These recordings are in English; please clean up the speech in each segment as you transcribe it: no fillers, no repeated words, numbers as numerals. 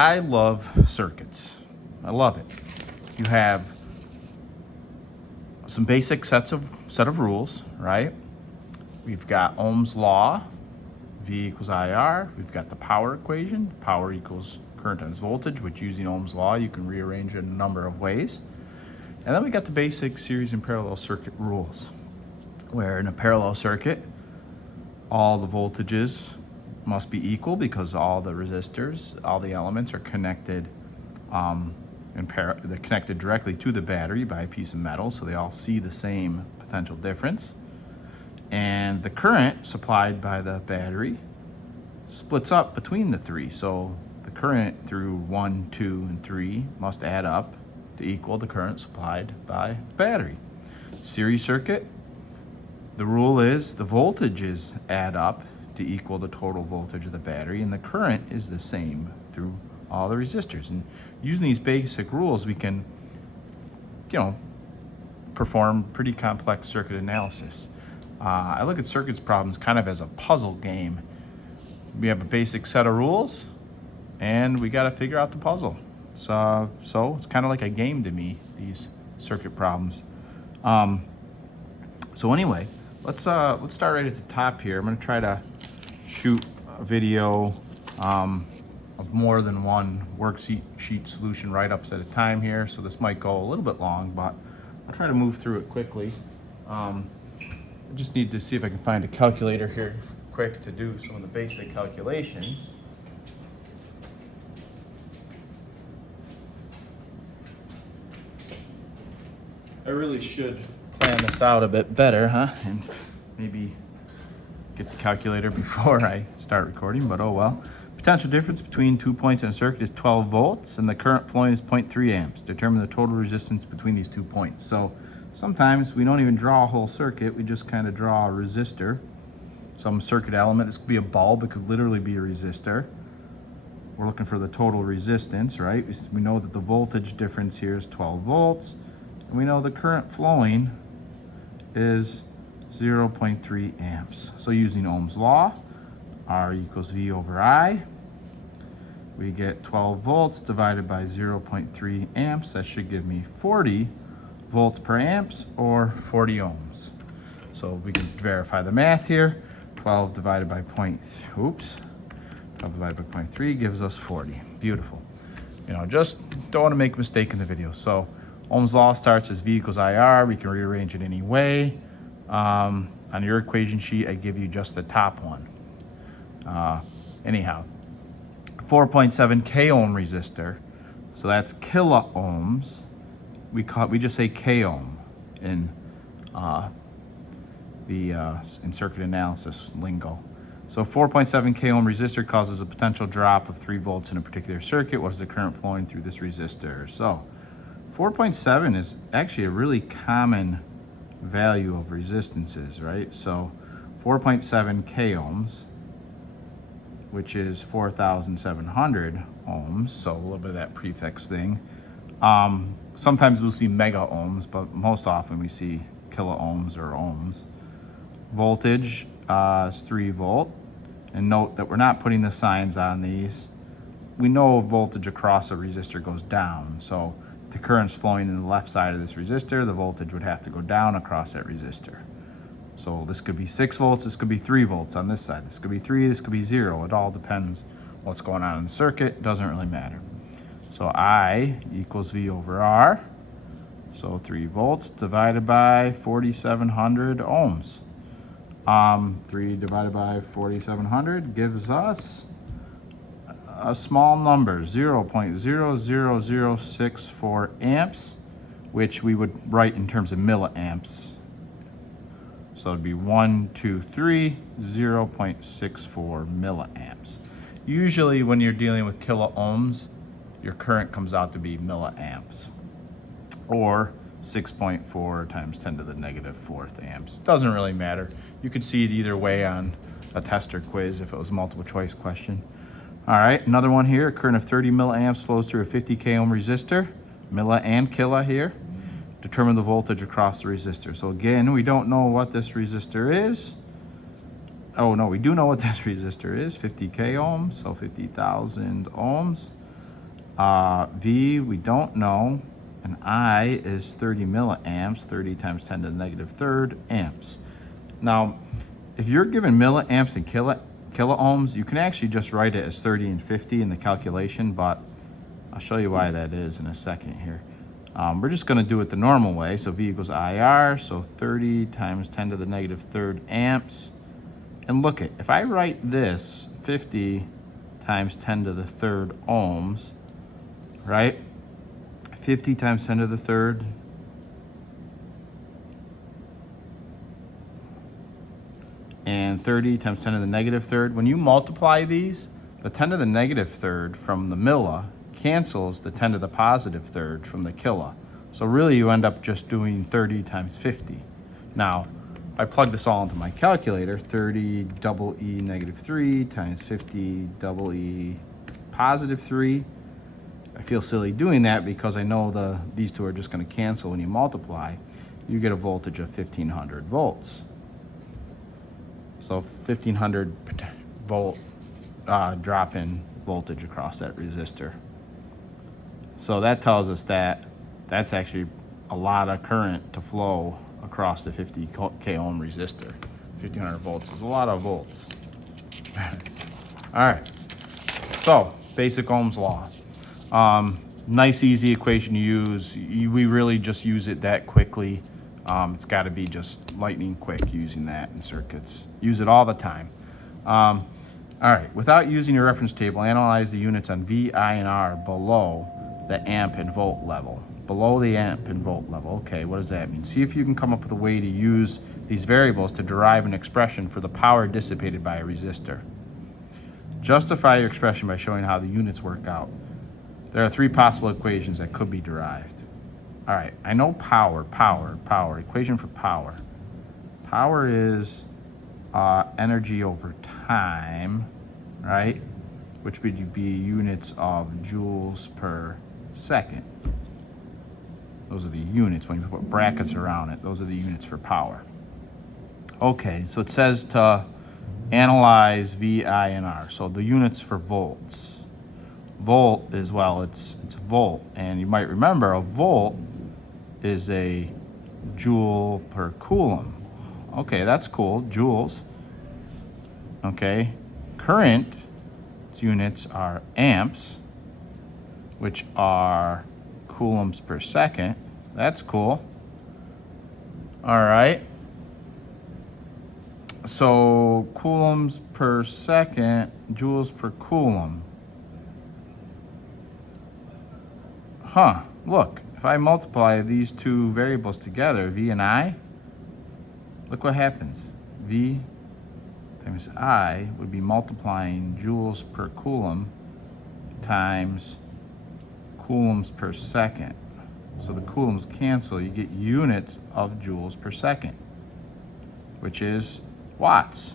I love circuits. I love it. You have some basic set of rules, right? We've got Ohm's law, V equals IR. We've got the power equation. Power equals current times voltage, which using Ohm's law, you can rearrange it in a number of ways. And then we got the basic series and parallel circuit rules, where in a parallel circuit, all the voltages must be equal because all the resistors, all the elements are connected they're connected directly to the battery by a piece of metal, so they all see the same potential difference. And the current supplied by the battery splits up between the three. So the current through 1, 2, and 3 must add up to equal the current supplied by the battery. Series circuit, the rule is the voltages add up to equal the total voltage of the battery, and the current is the same through all the resistors. And using these basic rules, we can, perform pretty complex circuit analysis. I look at circuits problems kind of as a puzzle game. We have a basic set of rules, and we got to figure out the puzzle. So it's kind of like a game to me, these circuit problems. So anyway, let's start right at the top here. I'm going to try to shoot a video of more than one worksheet solution write-ups at a time here. So this might go a little bit long, but I'll try to move through it quickly. I just need to see if I can find a calculator here quick to do some of the basic calculations. I really should plan this out a bit better, huh? And maybe get the calculator before I start recording, but oh well. Potential difference between 2 points in a circuit is 12 volts, and the current flowing is 0.3 amps. Determine the total resistance between these 2 points. So sometimes we don't even draw a whole circuit, we just kind of draw a resistor, some circuit element. This could be a bulb, it could literally be a resistor. We're looking for the total resistance, right? We know that the voltage difference here is 12 volts, and we know the current flowing is 0.3 amps. So using Ohm's law, R equals V over I, we get 12 volts divided by 0.3 amps. That should give me 40 volts per amps, or 40 ohms. So we can verify the math here. 12 divided by 12 divided by 0.3 gives us 40. Beautiful. Just don't want to make a mistake in the video. So Ohm's law starts as V equals IR. We can rearrange it any way. On your equation sheet, I give you just the top one. Anyhow, 4.7 k ohm resistor. So that's kilo ohms. We just say k ohm in in circuit analysis lingo. So 4.7 k ohm resistor causes a potential drop of 3 volts in a particular circuit. What is the current flowing through this resistor? So 4.7 is actually a really common value of resistances, right? So 4.7 k ohms, which is 4,700 ohms, so a little bit of that prefix thing. Sometimes we'll see mega ohms, but most often we see kilo ohms or ohms. Voltage is 3 volt, and note that we're not putting the signs on these. We know voltage across a resistor goes down, so if the current's flowing in the left side of this resistor, the voltage would have to go down across that resistor. So this could be 6 volts, this could be 3 volts on this side. This could be 3, this could be 0. It all depends what's going on in the circuit. Doesn't really matter. So I equals V over R. So 3 volts divided by 4,700 ohms. 3 divided by 4,700 gives us a small number, 0.00064 amps, which we would write in terms of milliamps. So it'd be 0.64 milliamps. Usually when you're dealing with kilo ohms, your current comes out to be milliamps, or 6.4 times 10 to the negative 4th amps. Doesn't really matter. You could see it either way on a test or quiz if it was a multiple choice question. All right, another one here. A current of 30 milliamps flows through a 50 k ohm resistor, milli and kilo here. Determine the voltage across the resistor. So again, we don't know what this resistor is. Oh no, we do know what this resistor is, 50 k ohms, so 50,000 ohms. V, we don't know. And I is 30 milliamps, 30 times 10 to the negative third amps. Now, if you're given milliamps and kilo ohms, you can actually just write it as 30 and 50 in the calculation, but I'll show you why that is in a second here. We're just going to do it the normal way. So V equals IR, so 30 times 10 to the negative third amps. And look it, if I write this 50 times 10 to the third ohms, right? 50 times 10 to the third. And 30 times 10 to the negative third. When you multiply these, the 10 to the negative third from the milli cancels the 10 to the positive third from the kilo. So really you end up just doing 30 times 50. Now, I plug this all into my calculator, 30 double E negative 3 times 50 double E positive 3. I feel silly doing that because I know these two are just going to cancel when you multiply. You get a voltage of 1500 volts. So 1500 volt drop in voltage across that resistor. So that tells us that that's actually a lot of current to flow across the 50k ohm resistor. 1500 volts is a lot of volts. All right, so basic Ohm's law. Nice easy equation to use. We really just use it that quickly. It's got to be just lightning quick using that in circuits. Use it all the time. All right, without using your reference table, analyze the units on V, I, and R below the amp and volt level. Below the amp and volt level. Okay, what does that mean? See if you can come up with a way to use these variables to derive an expression for the power dissipated by a resistor. Justify your expression by showing how the units work out. There are three possible equations that could be derived. All right, I know power, equation for power. Power is energy over time, right? Which would be units of joules per second. Those are the units. When you put brackets around it, those are the units for power. Okay, so it says to analyze V, I, and R. So the units for volts. Volt is, well, it's volt. And you might remember a volt is a joule per coulomb. Okay, that's cool, joules. Okay, current units are amps, which are coulombs per second. That's cool. All right. So coulombs per second, joules per coulomb. Huh, look, if I multiply these two variables together, V and I, look what happens. V times I would be multiplying joules per coulomb times coulombs per second. So the coulombs cancel, you get units of joules per second, which is watts.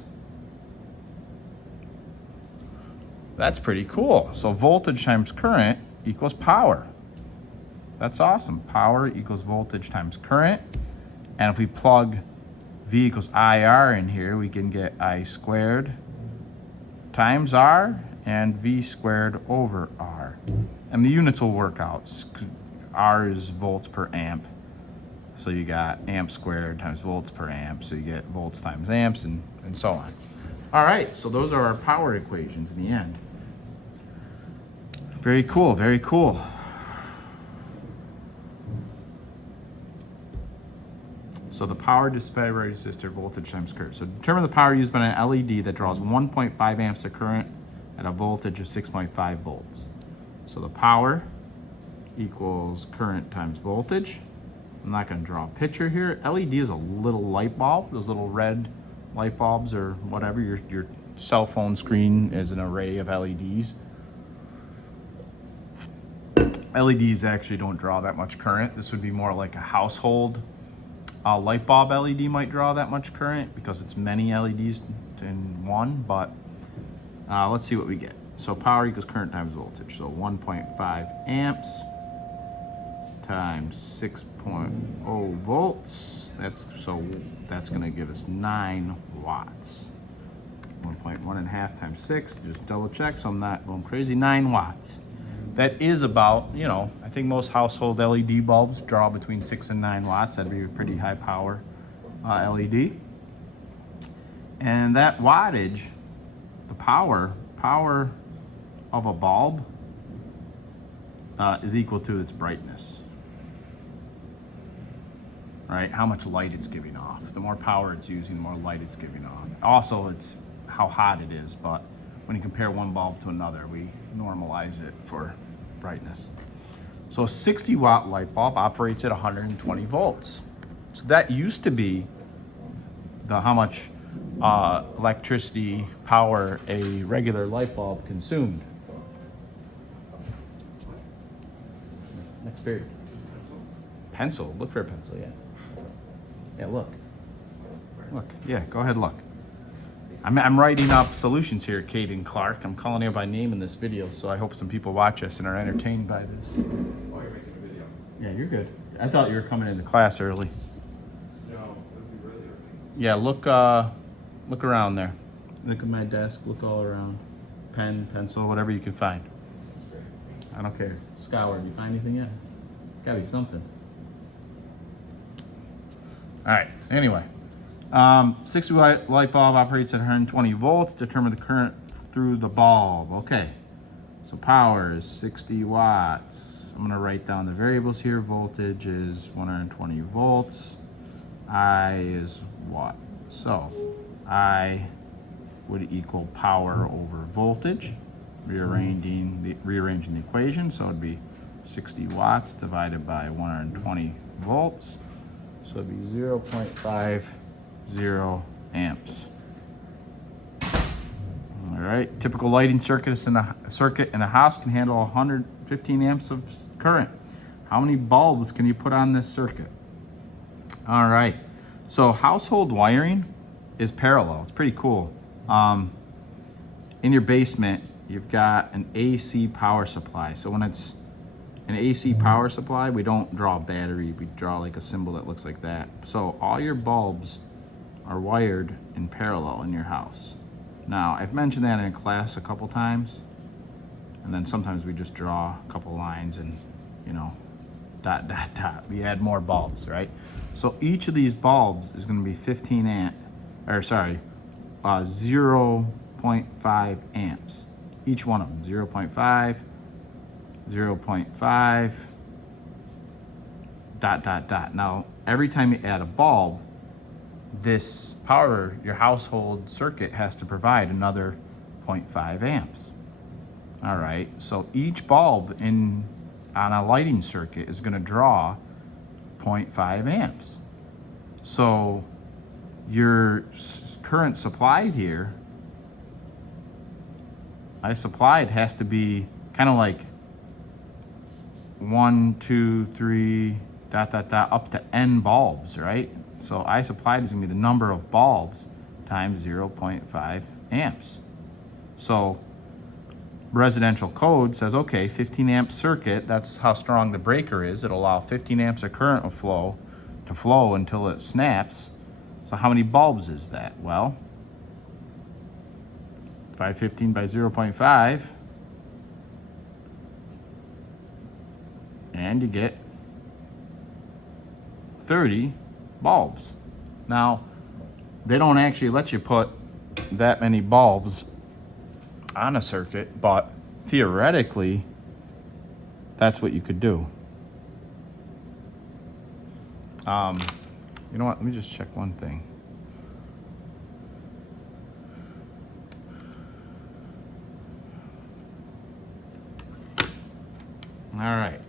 That's pretty cool. So voltage times current equals power. That's awesome. Power equals voltage times current. And if we plug V equals IR in here, we can get I squared times R and V squared over R. And the units will work out. R is volts per amp. So you got amp squared times volts per amp. So you get volts times amps and so on. All right, so those are our power equations in the end. Very cool, very cool. So the power dissipated by a resistor, voltage times current. So determine the power used by an LED that draws 1.5 amps of current at a voltage of 6.5 volts. So the power equals current times voltage. I'm not going to draw a picture here. LED is a little light bulb, those little red light bulbs or whatever. Your cell phone screen is an array of LEDs. LEDs actually don't draw that much current. This would be more like a household light bulb LED might draw that much current because it's many LEDs in one, but let's see what we get. So power equals current times voltage. So 1.5 amps times 6.0 volts. That's gonna give us 9 watts. 1.1 times 6, just double check so I'm not going crazy, 9 watts. that is about, you know, I think most household LED bulbs draw between 6 and 9 watts. That'd be a pretty high power LED. And that wattage, the power of a bulb is equal to its brightness. Right? How much light it's giving off. The more power it's using, the more light it's giving off. Also, it's how hot it is, but when you compare one bulb to another, we normalize it for brightness. So a 60 watt light bulb operates at 120 volts. So that used to be how much electricity power a regular light bulb consumed. Next period. Pencil. Look for a pencil, yeah. Yeah, look. Look. Yeah, go ahead, look. I'm writing up solutions here, Kate and Clark. I'm calling you by name in this video, so I hope some people watch us and are entertained by this. Oh, you're making a video? Yeah, you're good. I thought you were coming into class early. No, it'd be really early. Yeah, look around there. Look at my desk, look all around. Pen, pencil, whatever you can find. That's great. I don't care. Scour, do you find anything yet? Gotta be something. All right, anyway. 60 watt light bulb operates at 120 volts. Determine the current through the bulb. Okay, so power is 60 watts. I'm gonna write down the variables here. Voltage is 120 volts. I is what? So I would equal power over voltage. Rearranging the equation, so it'd be 60 watts divided by 120 volts. So it'd be 0.50 amps. All right, typical lighting circuit in a house can handle 115 amps of current. How many bulbs can you put on this circuit? All right, so household wiring is parallel. It's pretty cool. In your basement, you've got an AC power supply. So when it's an AC power supply, we don't draw a battery, we draw like a symbol that looks like that. So all your bulbs are wired in parallel in your house. Now, I've mentioned that in class a couple times, and then sometimes we just draw a couple lines and, you know, dot, dot, dot. We add more bulbs, right? So each of these bulbs is gonna be 0.5 amps. Each one of them, 0.5, 0.5, dot, dot, dot. Now, every time you add a bulb, this power, your household circuit has to provide another 0.5 amps. All right, so each bulb on a lighting circuit is gonna draw 0.5 amps. So your current supplied here, I supplied has to be kind of like 1, 2, 3, dot, dot, dot, up to n bulbs, right? So I supplied is gonna be the number of bulbs times 0.5 amps. So residential code says, okay, 15 amp circuit, that's how strong the breaker is. It'll allow 15 amps of current to flow until it snaps. So how many bulbs is that? Well, 515 by 0.5, and you get 30 bulbs. Now, they don't actually let you put that many bulbs on a circuit, but theoretically, that's what you could do. You know what? Let me just check one thing. All right.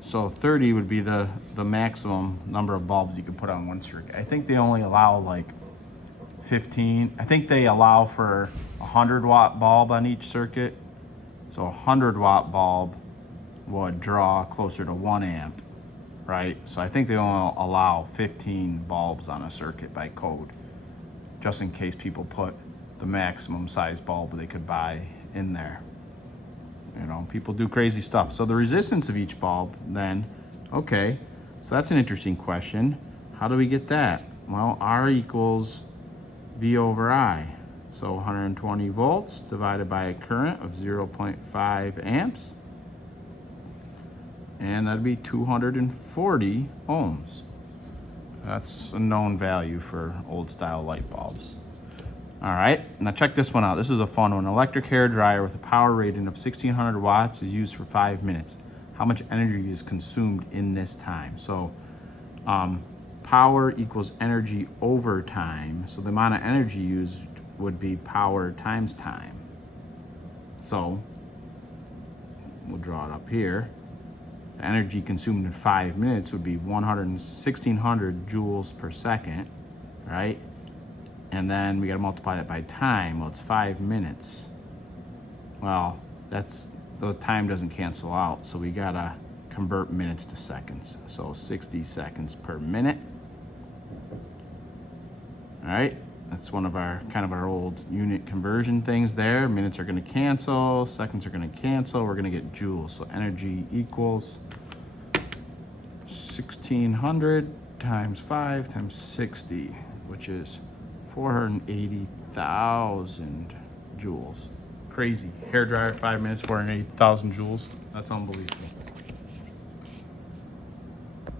So 30 would be the maximum number of bulbs you could put on one circuit. I think they only allow like 15. I think they allow for a 100 watt bulb on each circuit. So a 100 watt bulb would draw closer to 1 amp, right? So I think they only allow 15 bulbs on a circuit by code, just in case people put the maximum size bulb they could buy in there. You know, people do crazy stuff. So the resistance of each bulb then, okay, so that's an interesting question. How do we get that? Well, R equals V over I. So 120 volts divided by a current of 0.5 amps. And that'd be 240 ohms. That's a known value for old style light bulbs. All right, now check this one out. This is a fun one. An electric hair dryer with a power rating of 1600 watts is used for 5 minutes. How much energy is consumed in this time? So power equals energy over time. So the amount of energy used would be power times time. So we'll draw it up here. The energy consumed in 5 minutes would be 1600 joules per second, right? And then we got to multiply that by time. Well, it's 5 minutes. Well, the time doesn't cancel out, so we got to convert minutes to seconds. So 60 seconds per minute. All right, that's one of our kind of our old unit conversion things there. Minutes are going to cancel, seconds are going to cancel. We're going to get joules. So energy equals 1600 times 5 times 60, which is 480,000 joules. Crazy. Hair dryer, 5 minutes, 480,000 joules. That's unbelievable.